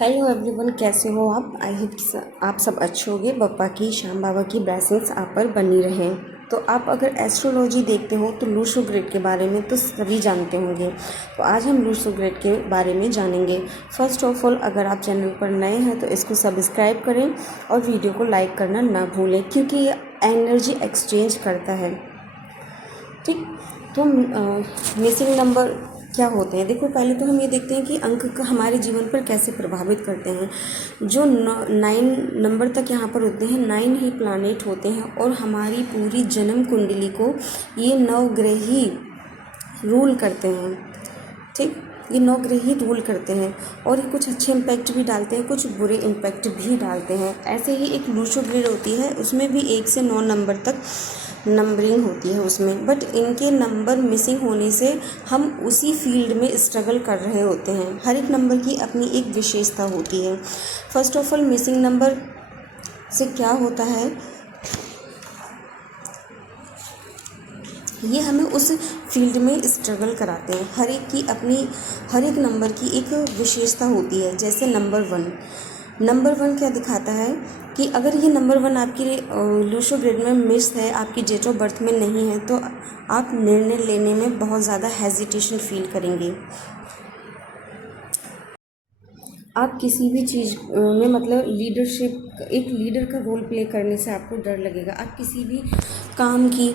Hello everyone, कैसे हो आप? आई होप आप सब अच्छे होंगे। बाबा की, श्याम बाबा की ब्लेसिंग्स आप पर बनी रहें। तो आप अगर एस्ट्रोलॉजी देखते हो तो लूसो ग्रिड के बारे में तो सभी जानते होंगे। तो आज हम लूसो ग्रिड के बारे में जानेंगे। फर्स्ट ऑफ ऑल, अगर आप चैनल पर नए हैं तो इसको सब्सक्राइब करें और वीडियो को लाइक करना ना भूलें, क्योंकि ये एनर्जी एक्सचेंज करता है। ठीक, तो मिसिंग नंबर क्या होते हैं? देखो, पहले तो हम ये देखते हैं कि अंक का हमारे जीवन पर कैसे प्रभावित करते हैं। जो 9 नंबर तक यहाँ पर होते हैं, 9 ही प्लानेट होते हैं और हमारी पूरी जन्म कुंडली को ये 9 ग्रह ही रूल करते हैं। ठीक, ये 9 ग्रह ही रूल करते हैं और ये कुछ अच्छे इम्पैक्ट भी डालते हैं, कुछ बुरे इम्पैक्ट भी डालते हैं। ऐसे ही एक लूसो ग्रिड होती है, उसमें भी 1 से 9 नंबर तक नंबरिंग होती है उसमें, बट इनके नंबर मिसिंग होने से हम उसी फील्ड में स्ट्रगल कर रहे होते हैं। हर एक नंबर की अपनी एक विशेषता होती है। First of all, missing number से क्या होता है, ये हमें उस फील्ड में स्ट्रगल कराते हैं। हर एक नंबर की एक विशेषता होती है। जैसे नंबर वन क्या दिखाता है कि अगर ये नंबर 1 आपकी लूसो ग्रिड में मिस है, आपकी डेट ऑफ बर्थ में नहीं है, तो आप निर्णय लेने में बहुत ज़्यादा हेजिटेशन फील करेंगे। आप किसी भी चीज़ में, मतलब एक लीडर का रोल प्ले करने से आपको डर लगेगा। आप किसी भी काम की,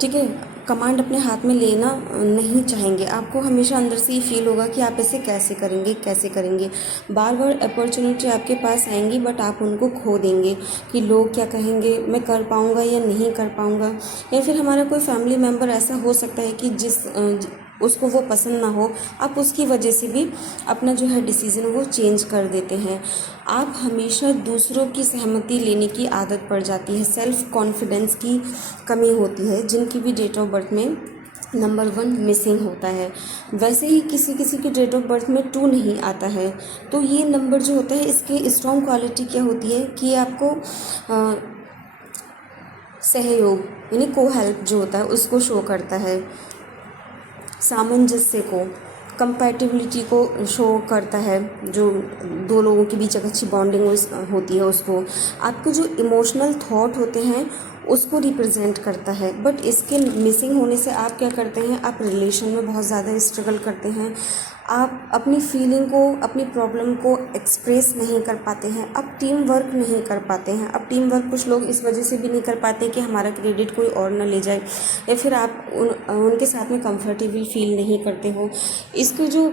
ठीक है, कमांड अपने हाथ में लेना नहीं चाहेंगे। आपको हमेशा अंदर से ही फील होगा कि आप इसे कैसे करेंगे। बार बार अपॉर्चुनिटी आपके पास आएंगी, बट आप उनको खो देंगे कि लोग क्या कहेंगे, मैं कर पाऊँगा या नहीं कर पाऊँगा। या फिर हमारा कोई फैमिली मेम्बर ऐसा हो सकता है कि उसको वो पसंद ना हो, आप उसकी वजह से भी अपना जो है डिसीज़न वो चेंज कर देते हैं। आप हमेशा दूसरों की सहमति लेने की आदत पड़ जाती है। सेल्फ कॉन्फिडेंस की कमी होती है जिनकी भी डेट ऑफ बर्थ में नंबर 1 मिसिंग होता है। वैसे ही किसी किसी की डेट ऑफ बर्थ में 2 नहीं आता है। तो ये नंबर जो होता है, इसकी स्ट्रॉन्ग क्वालिटी क्या होती है कि ये आपको सहयोग यानी को हेल्प जो होता है उसको शो करता है, सामंजस्य को, कंपैटिबिलिटी को शो करता है। जो दो लोगों के बीच एक अच्छी बॉन्डिंग होती है, उसको, आपके जो इमोशनल थॉट होते हैं उसको रिप्रेजेंट करता है। बट इसके मिसिंग होने से आप क्या करते हैं, आप रिलेशन में बहुत ज़्यादा स्ट्रगल करते हैं। आप अपनी फीलिंग को, अपनी प्रॉब्लम को एक्सप्रेस नहीं कर पाते हैं। आप टीम वर्क नहीं कर पाते हैं। अब टीम वर्क कुछ लोग इस वजह से भी नहीं कर पाते कि हमारा क्रेडिट कोई और ना ले जाए, या फिर आप उनके साथ में कंफर्टेबल फील नहीं करते हो। इसके जो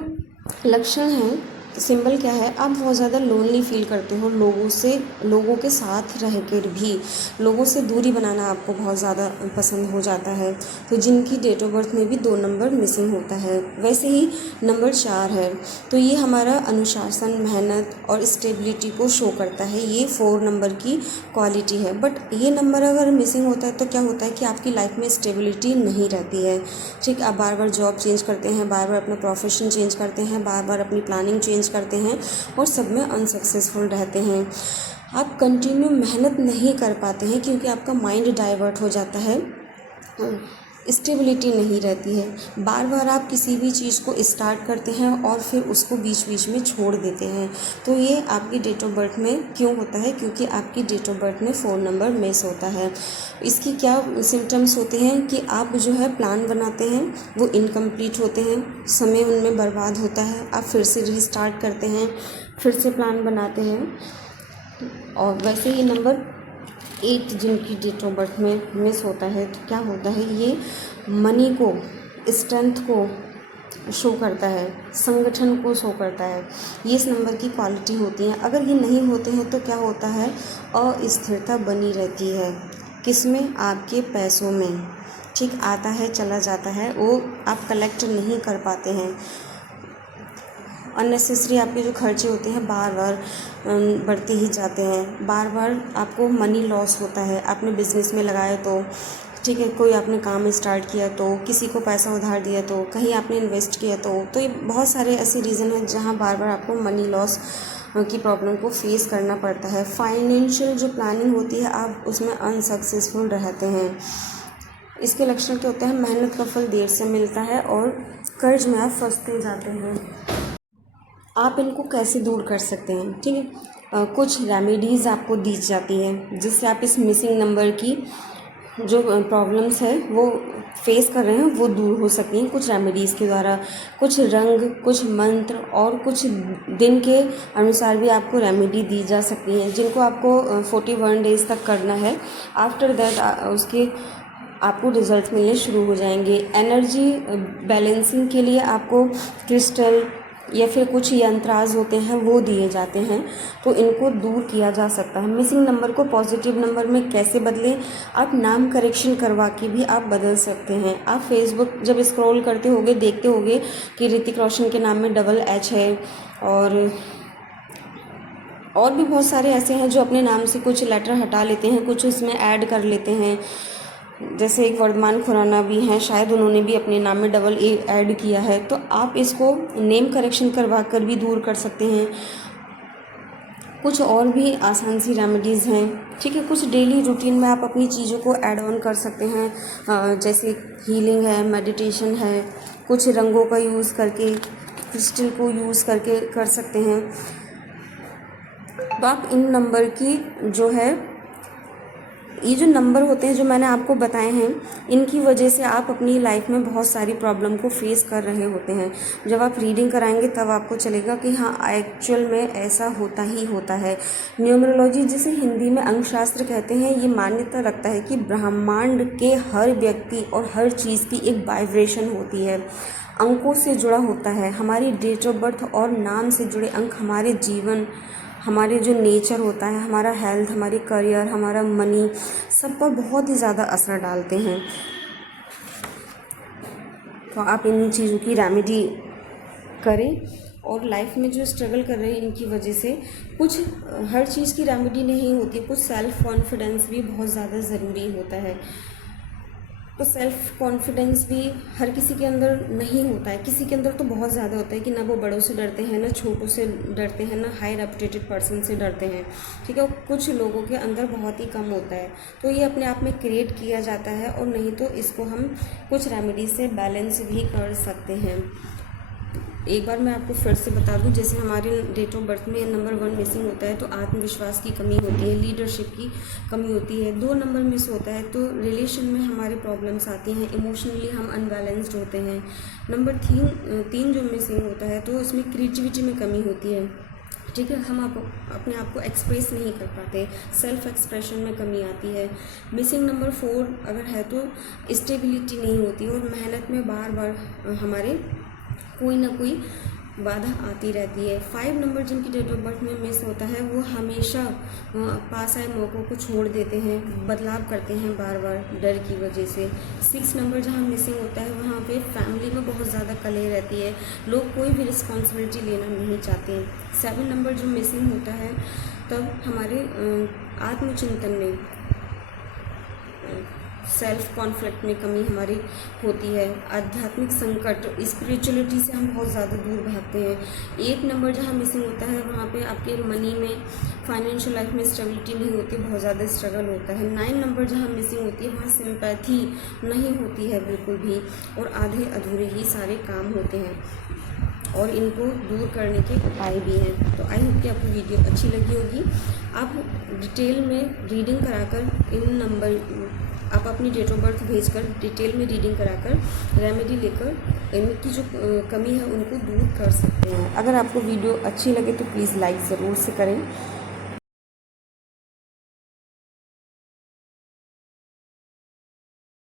लक्षण हैं, सिंबल क्या है, आप बहुत ज़्यादा लोनली फील करते हो। लोगों के साथ रहकर भी लोगों से दूरी बनाना आपको बहुत ज़्यादा पसंद हो जाता है। तो जिनकी डेट ऑफ बर्थ में भी 2 नंबर मिसिंग होता है। वैसे ही नंबर 4 है, तो ये हमारा अनुशासन, मेहनत और स्टेबिलिटी को शो करता है। ये 4 नंबर की क्वालिटी है। बट ये नंबर अगर मिसिंग होता है तो क्या होता है कि आपकी लाइफ में स्टेबिलिटी नहीं रहती है। ठीक, आप बार बार जॉब चेंज करते हैं, बार बार अपना प्रोफेशन चेंज करते हैं, बार बार अपनी प्लानिंग चेंज करते हैं और सब में अनसक्सेसफुल रहते हैं। आप कंटिन्यू मेहनत नहीं कर पाते हैं क्योंकि आपका माइंड डाइवर्ट हो जाता है, स्टेबिलिटी नहीं रहती है। बार बार आप किसी भी चीज़ को स्टार्ट करते हैं और फिर उसको बीच बीच में छोड़ देते हैं। तो ये आपकी डेट ऑफ बर्थ में क्यों होता है? क्योंकि आपकी डेट ऑफ बर्थ में 4 नंबर मिस होता है। इसकी क्या सिम्टम्स होते हैं कि आप जो है प्लान बनाते हैं वो इनकम्प्लीट होते हैं, समय उनमें बर्बाद होता है। आप फिर से रीस्टार्ट करते हैं, फिर से प्लान बनाते हैं। और वैसे ही नंबर 8 जिनकी डेट ऑफ बर्थ में मिस होता है, तो क्या होता है, ये मनी को, स्ट्रेंथ को शो करता है, संगठन को शो करता है। ये इस नंबर की क्वालिटी होती है। अगर ये नहीं होते हैं तो क्या होता है, अस्थिरता बनी रहती है। किसमें? आपके पैसों में। ठीक, आता है चला जाता है, वो आप कलेक्ट नहीं कर पाते हैं। अननेसेसरी आपके जो खर्चे होते हैं बार बार बढ़ते ही जाते हैं। बार बार आपको मनी लॉस होता है। आपने बिजनेस में लगाया तो ठीक है, कोई आपने काम स्टार्ट किया तो, किसी को पैसा उधार दिया तो, कहीं आपने इन्वेस्ट किया तो ये बहुत सारे ऐसे रीज़न हैं जहाँ बार बार आपको मनी लॉस की प्रॉब्लम को फेस करना पड़ता है। फाइनेंशियल जो प्लानिंग होती है, आप उसमें अनसक्सेसफुल रहते हैं। इसके लक्षण क्या होते हैं? मेहनत का फल देर से मिलता है और कर्ज में आप फंसते जाते हैं। आप इनको कैसे दूर कर सकते हैं, ठीक है। कुछ रेमेडीज़ आपको दी जाती है जिससे आप इस मिसिंग नंबर की जो प्रॉब्लम्स है वो फेस कर रहे हैं वो दूर हो सकती हैं कुछ रेमेडीज़ के द्वारा। कुछ रंग, कुछ मंत्र और कुछ दिन के अनुसार भी आपको रेमेडी दी जा सकती हैं, जिनको आपको 41 डेज़ तक करना है। आफ्टर दैट उसके आपको रिजल्ट मिलने शुरू हो जाएंगे। एनर्जी बैलेंसिंग के लिए आपको क्रिस्टल या फिर कुछ यंत्राज होते हैं वो दिए जाते हैं, तो इनको दूर किया जा सकता है। मिसिंग नंबर को पॉजिटिव नंबर में कैसे बदलें, आप नाम करेक्शन करवा के भी आप बदल सकते हैं। आप फेसबुक जब स्क्रॉल करते होगे देखते होगे कि ऋतिक रोशन के नाम में डबल एच है, और भी बहुत सारे ऐसे हैं जो अपने नाम से कुछ लेटर हटा लेते हैं, कुछ उसमें ऐड कर लेते हैं। जैसे एक वर्धमान खुराना भी हैं, शायद उन्होंने भी अपने नाम में डबल ए ऐड किया है, तो आप इसको नेम करेक्शन करवा कर भी दूर कर सकते हैं। कुछ और भी आसान सी रेमेडीज़ हैं, ठीक है। कुछ डेली रूटीन में आप अपनी चीज़ों को ऐड ऑन कर सकते हैं, जैसे हीलिंग है, मेडिटेशन है, कुछ रंगों का यूज़ करके, क्रिस्टल को यूज़ करके कर सकते हैं। तो आप इन नंबर की जो है, ये जो नंबर होते हैं जो मैंने आपको बताए हैं, इनकी वजह से आप अपनी लाइफ में बहुत सारी प्रॉब्लम को फेस कर रहे होते हैं। जब आप रीडिंग कराएंगे तब आपको चलेगा कि हाँ एक्चुअल में ऐसा होता ही होता है। न्यूमरोलॉजी, जिसे हिंदी में अंकशास्त्र कहते हैं, ये मान्यता रखता है कि ब्रह्मांड के हर व्यक्ति और हर चीज़ की एक वाइब्रेशन होती है, अंकों से जुड़ा होता है। हमारी डेट ऑफ बर्थ और नाम से जुड़े अंक हमारे जीवन, हमारे जो नेचर होता है, हमारा हेल्थ, हमारी करियर, हमारा मनी, सब पर बहुत ही ज़्यादा असर डालते हैं। तो आप इन चीज़ों की रेमेडी करें, और लाइफ में जो स्ट्रगल कर रहे हैं इनकी वजह से कुछ, हर चीज़ की रेमेडी नहीं होती, कुछ सेल्फ़ कॉन्फिडेंस भी बहुत ज़्यादा ज़रूरी होता है। तो सेल्फ़ कॉन्फिडेंस भी हर किसी के अंदर नहीं होता है, किसी के अंदर तो बहुत ज़्यादा होता है कि ना वो बड़ों से डरते हैं, ना छोटों से डरते हैं, ना हाई रेपुटेटेड पर्सन से डरते हैं, ठीक है। कुछ लोगों के अंदर बहुत ही कम होता है, तो ये अपने आप में क्रिएट किया जाता है, और नहीं तो इसको हम कुछ रेमेडी से बैलेंस भी कर सकते हैं। एक बार मैं आपको फिर से बता दूं, जैसे हमारे डेट ऑफ बर्थ में नंबर 1 मिसिंग होता है तो आत्मविश्वास की कमी होती है, लीडरशिप की कमी होती है। 2 नंबर मिस होता है तो रिलेशन में हमारे प्रॉब्लम्स आती हैं, इमोशनली हम अनबैलेंस्ड होते हैं। नंबर 3 जो मिसिंग होता है तो इसमें क्रिएटिविटी में कमी होती है, ठीक है। हम अपने आप को एक्सप्रेस नहीं कर पाते, सेल्फ एक्सप्रेशन में कमी आती है। मिसिंग नंबर 4 अगर है तो स्टेबिलिटी नहीं होती, और मेहनत में बार बार हमारे कोई ना कोई बाधा आती रहती है। 5 नंबर जिनकी डेट ऑफ बर्थ में मिस होता है वो हमेशा पास आए मौक़ों को छोड़ देते हैं, बदलाव करते हैं बार बार डर की वजह से। 6 नंबर जहाँ मिसिंग होता है वहाँ पे फैमिली में बहुत ज़्यादा कलह रहती है, लोग कोई भी रिस्पॉन्सिबिलिटी लेना नहीं चाहते हैं। 7 नंबर जो मिसिंग होता है तब हमारे आत्मचिंतन में, सेल्फ कॉन्फ्लिक्ट में कमी हमारी होती है। आध्यात्मिक संकट, स्पिरिचुअलिटी से हम बहुत ज़्यादा दूर भागते हैं। 8 नंबर जहाँ मिसिंग होता है वहाँ पे आपके मनी में, फाइनेंशियल लाइफ में स्टेबिलिटी नहीं होती, बहुत ज़्यादा स्ट्रगल होता है। 9 नंबर जहाँ मिसिंग होती है वहाँ सिंपैथी नहीं होती है बिल्कुल भी, और आधे अधूरे ही सारे काम होते हैं, और इनको दूर करने के उपाय भी हैं। तो आई होप कि आपको वीडियो अच्छी लगी होगी। आप डिटेल में रीडिंग कराकर इन नंबर, आप अपनी डेट ऑफ बर्थ भेजकर डिटेल में रीडिंग कराकर रेमेडी लेकर इनकी जो कमी है उनको दूर कर सकते हैं। अगर आपको वीडियो अच्छी लगे तो प्लीज़ लाइक ज़रूर से करें।